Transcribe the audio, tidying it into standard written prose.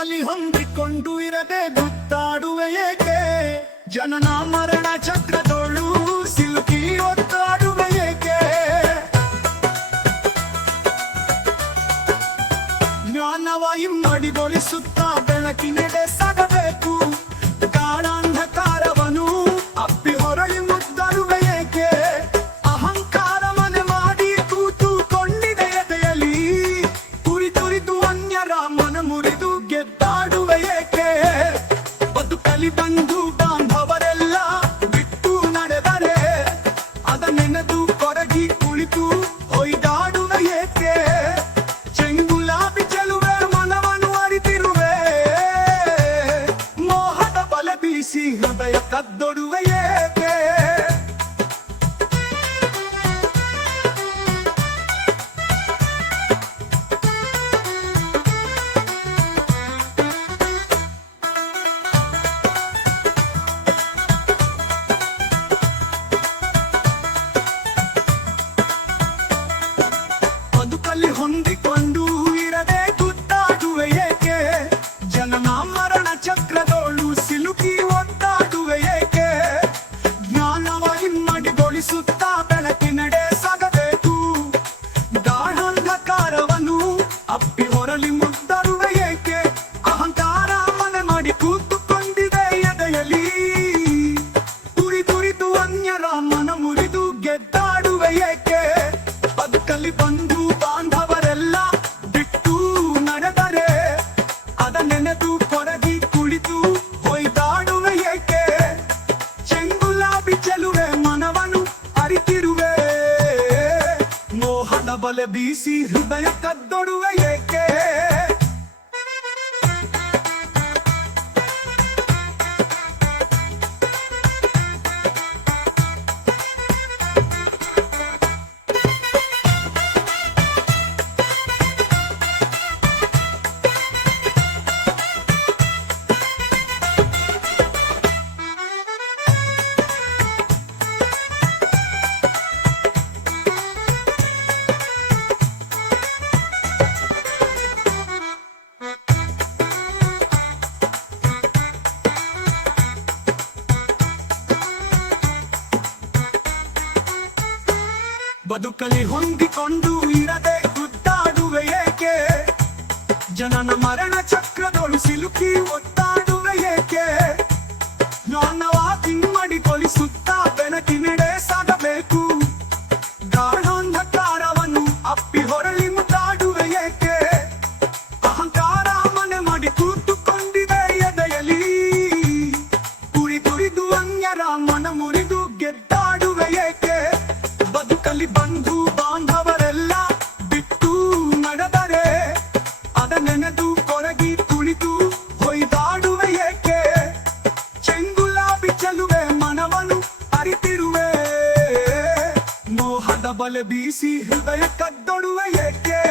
ಬದುಕಲಿ ಹೊಂದಿಕೊಂಡು ಇರದೆ ಗುತ್ತಾಡುವೆ ಏಕೆ? ಜನನ ಮರಣ ಚಕ್ರದೋಳು ಸಿಲುಕಿ ಒತ್ತಾಡುವೆ ಏಕೆ? ಜ್ಞಾನವ ಇಮ್ಮಡಿಗೊಳಿಸುತ್ತಾ ಬೆಳಕಿನೆಡೆ ಸಾಗಬೇಕು. ಗಾಢಾಂಧಕಾರವನು ಅಪ್ಪಿ ಹೊರಳಿ ಮುದ್ದರುವೆ ಏಕೆ? ಅಹಂಕಾರ ಮನೆ ಮಾಡಿ ಕೂತುಕೊಂಡಿದೆ ಎದೆಯಲ್ಲಿ. ತುರಿದು ಅನ್ಯರ ಮನ ಮುರಿದು ಗೆದ್ದಾಡುವೆ ಏಕೆ? ಬದುಕಲಿ ಬಂಧು ಬಾಂಧವರೆಲ್ಲ ಬಿಟ್ಟು ನಡೆದರೆ ಅದ ನೆನೆದು ಕೊರಗಿ ಕುಳಿತು ಹೊಯ್ದಾಡುವೆ ಏಕೆ? ಚೆಂಗುಲಾಬಿ ಚೆಲುವೆ ಮನವನ್ನು ಅರಿತಿರುವೆ, ಮೋಹದ ಬಲೆ ಬೀಸಿ ಹೃದಯ ಕದ್ದೊಡುವೆ ಏಕೆ? ಬದುಕಲ್ಲಿ ಹೊಂದಿಕೊಂಡು ಇರದೆ ಗುದ್ದಾಡುವೆ ಏಕೆ? ಜನನ ಮರಣ ಚಕ್ರದೋಳು ಸಿಲುಕಿ ಒದ್ದಾಡುವೆ ಏಕೆ? ಜ್ಞಾನವ ಹಿಮ್ಮಡಿಗೊಳಿಸುತ್ತಾ ಬೆಳಕಿನೆಡೆ ಸಾಗಬೇಕು. ಗಾಢಾಂಧಕಾರವನ್ನು ಅಪ್ಪಿ ಹೊರಲಿ ಮುದ್ದರುವೆ ಏಕೆ? ಅಹಂಕಾರ ಮನೆ ಮಾಡಿ ಕೂತುಕೊಂಡಿದೆ ಎದೆಯಲ್ಲಿ. ತುರಿದು ಅನ್ಯರ ಮನ ಮುರಿದು ಗೆದ್ದಾಡುವೆ ಏಕೆ? ಬದುಕಲಿ ಬಂಧು ಬಾಂಧವರೆಲ್ಲ ಬಿಟ್ಟು ನಡೆದರೆ ಅದ ನೆನೆದು ಕೊರಗಿ ಕುಳಿತು ಹೊಯ್ದಾಡುವೆ ಏಕೆ? ಚೆಂಗುಲಾಬಿ ಚೆಲುವೆ ಮನವನ್ನು ಅರಿತಿರುವೆ, ಮೋಹದ ಬಲೆ ಬೀಸಿ ಹೃದಯ ಕದ್ದೊಡುವೆ ಏಕೆ? ಬದುಕಲಿ ಹೊಂದಿಕೊಂಡು ಇರದೆ ಗುದ್ದಾಡುವೆ ಏಕೆ? ಜನನ ಮರಣ ಚಕ್ರದೊಳು ಸಿಲುಕಿ ಒತ್ತಾಡುವೆ ಏಕೆ? ಜ್ಞಾನವ ಹಿಮ್ಮಡಿಗೊಳಿಸುತ್ತಾ ಬೆಳಕಿನೆಡೆ ಸಾಗಬೇಕು. ಗಾಢಾಂಧಕಾರವನ್ನು ಅಪ್ಪಿ ಹೊರಳಿ ಮುದ್ದಾಡುವೆ ಏಕೆ? ಅಹಂಕಾರ ಮನೆ ಮಾಡಿ ಕೂತುಕೊಂಡಿದೆ ಎದೆಯಲ್ಲಿ. ತುರಿದು ಅನ್ಯರ ಮನ ಮುರಿದು ಗೆದ್ದಾಡುವೆ ಏಕೆ? ಬದುಕಲಿ ಬಂಧು ಬಾಂಧವರೆಲ್ಲ ಬಿಟ್ಟು ನಡೆದರೆ ಅದ ನೆನೆದು ಕೊರಗಿ ಕುಳಿತು ಹೊಯ್ದಾಡುವೆ ಏಕೆ? ಚೆಂಗುಲಾಬಿ ಚೆಲುವೆ ಮನವನ್ನು ಅರಿತಿರುವೆ, ಮೋಹದ ಬಲೆ ಬೀಸಿ ಹೃದಯ ಕದ್ದೊಡುವೆ ಏಕೆ?